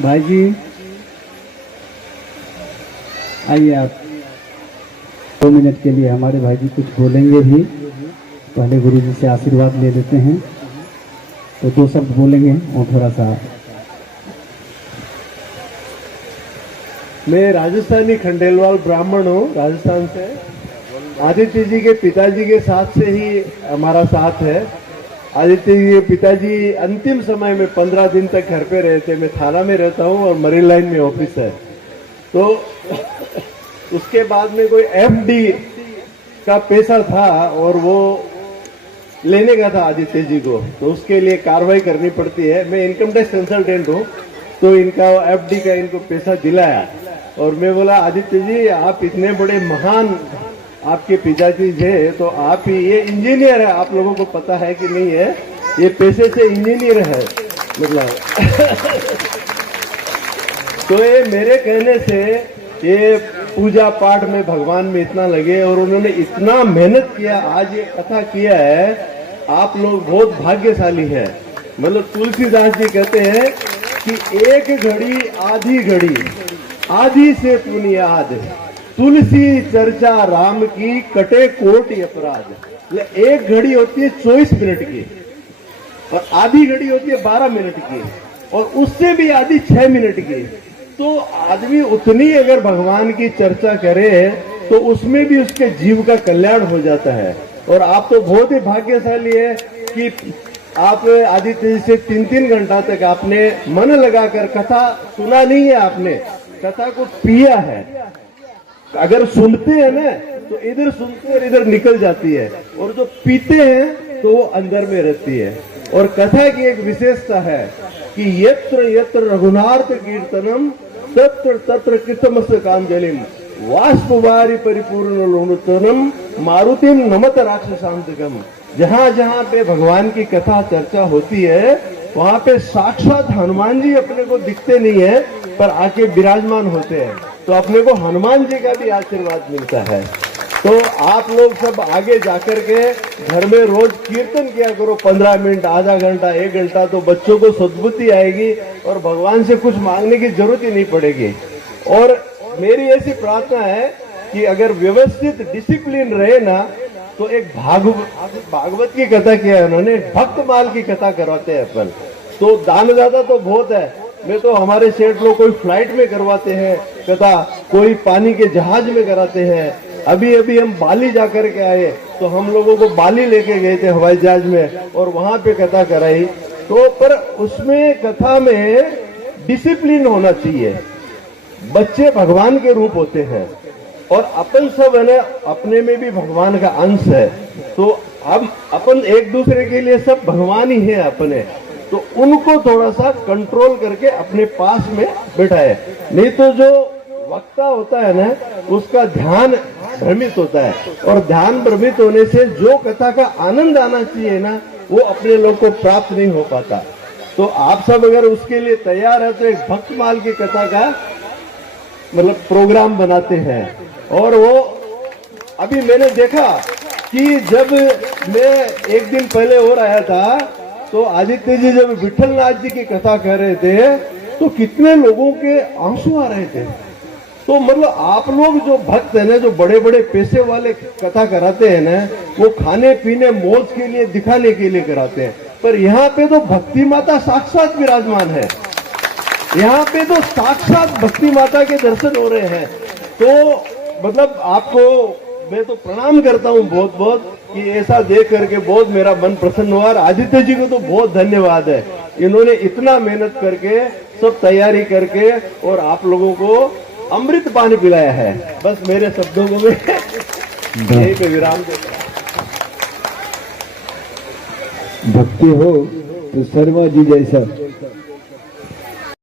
भाई जी आइए, आप 2 मिनट के लिए हमारे भाई जी कुछ बोलेंगे भी। पहले गुरु जी से आशीर्वाद ले लेते हैं, तो 2 शब्द बोलेंगे और थोड़ा सा। मैं राजस्थानी खंडेलवाल ब्राह्मण हूँ, राजस्थान से। आदित्य जी के पिताजी के साथ से ही हमारा साथ है। आदित्य जी के पिताजी अंतिम समय में 15 दिन तक घर पे रहे थे। मैं थाना में रहता हूँ और मरीन लाइन में ऑफिस है। तो उसके बाद में कोई एफडी का पैसा था और वो लेने का था आदित्य जी को, तो उसके लिए कार्रवाई करनी पड़ती है। मैं इनकम टैक्स कंसल्टेंट हूँ, तो इनका एफडी का इनको पैसा दिलाया और मैं बोला आदित्य जी आप इतने बड़े महान आपके पिताजी थे, तो आप ही ये इंजीनियर है, आप लोगों को पता है कि नहीं है, ये पैसे से इंजीनियर है मतलब तो ये मेरे कहने से ये पूजा पाठ में भगवान में इतना लगे और उन्होंने इतना मेहनत किया, आज ये कथा किया है। आप लोग बहुत भाग्यशाली है। मतलब तुलसीदास जी कहते हैं कि एक घड़ी आधी घड़ी आधी से पुनियाद, तुलसी चर्चा राम की कटे कोटि अपराध। एक घड़ी होती है 24 मिनट की और आधी घड़ी होती है 12 मिनट की और उससे भी आधी 6 मिनट की। तो आदमी उतनी अगर भगवान की चर्चा करे तो उसमें भी उसके जीव का कल्याण हो जाता है। और आप तो बहुत ही भाग्यशाली है कि आप आदित्य जी से 3-3 घंटा तक आपने मन लगाकर कथा सुना नहीं है, आपने कथा को पिया है। अगर सुनते हैं ना तो इधर सुनते और इधर निकल जाती है, और जो पीते हैं तो वो अंदर में रहती है। और कथा की एक विशेषता है कि यत्र यत्र रघुनाथ कीर्तनम तत्र तत्र कृतमस्य कांजलिम वाष्पवारी परिपूर्ण लोणुतनम मारुतिम नमत राक्षसांतकम। जहां जहां पे भगवान की कथा चर्चा होती है वहां पे साक्षात हनुमान जी अपने को दिखते नहीं है पर आके विराजमान होते हैं, तो अपने को हनुमान जी का भी आशीर्वाद मिलता है। तो आप लोग सब आगे जाकर के घर में रोज कीर्तन किया करो, 15 मिनट, आधा घंटा, 1 घंटा, तो बच्चों को सद्बुद्धि आएगी और भगवान से कुछ मांगने की जरूरत ही नहीं पड़ेगी। और मेरी ऐसी प्रार्थना है कि अगर व्यवस्थित डिसिप्लिन रहे ना तो एक भागवत की कथा किया है उन्होंने, भक्तमाल की कथा करवाते हैं अपन। तो दानदाता तो बहुत है, मैं तो हमारे सेठ लोग कोई फ्लाइट में करवाते हैं कथा, कोई पानी के जहाज में कराते हैं। अभी अभी हम बाली जाकर के आए तो हम लोगों को बाली लेके गए थे हवाई जहाज में और वहां पे कथा कराई। तो पर उसमें कथा में डिसिप्लिन होना चाहिए। बच्चे भगवान के रूप होते हैं और अपन सब है ना अपने में भी भगवान का अंश है, तो हम अपन एक दूसरे के लिए सब भगवान ही है अपने, तो उनको थोड़ा सा कंट्रोल करके अपने पास में बैठाए। नहीं तो जो वक्ता होता है ना उसका ध्यान भ्रमित होता है, और ध्यान भ्रमित होने से जो कथा का आनंद आना चाहिए ना वो अपने लोग को प्राप्त नहीं हो पाता। तो आप सब अगर उसके लिए तैयार है तो एक भक्तमाल की कथा का मतलब प्रोग्राम बनाते हैं। और वो अभी मैंने देखा कि जब मैं एक दिन पहले और आया था तो आदित्य जी जब विठल नाथ जी की कथा कर रहे थे तो कितने लोगों के आंसू आ रहे थे। तो मतलब आप लोग जो भक्त है ना, जो बड़े बड़े पैसे वाले कथा कराते हैं ना, वो खाने पीने मौज के लिए दिखाने के लिए कराते हैं, पर यहाँ पे तो भक्ति माता साक्षात विराजमान है। यहाँ पे तो साक्षात भक्ति माता के दर्शन हो रहे हैं। तो मतलब आपको मैं तो प्रणाम करता हूँ बहुत बहुत कि ऐसा देख करके बहुत मेरा मन प्रसन्न हुआ। आदित्य जी को तो बहुत धन्यवाद है, इन्होंने इतना मेहनत करके सब तैयारी करके और आप लोगों को अमृत पानी पिलाया है। बस मेरे शब्दों को मैं यहीं पे विराम देता हूं। भक्ति हो तो शर्मा जी जैसा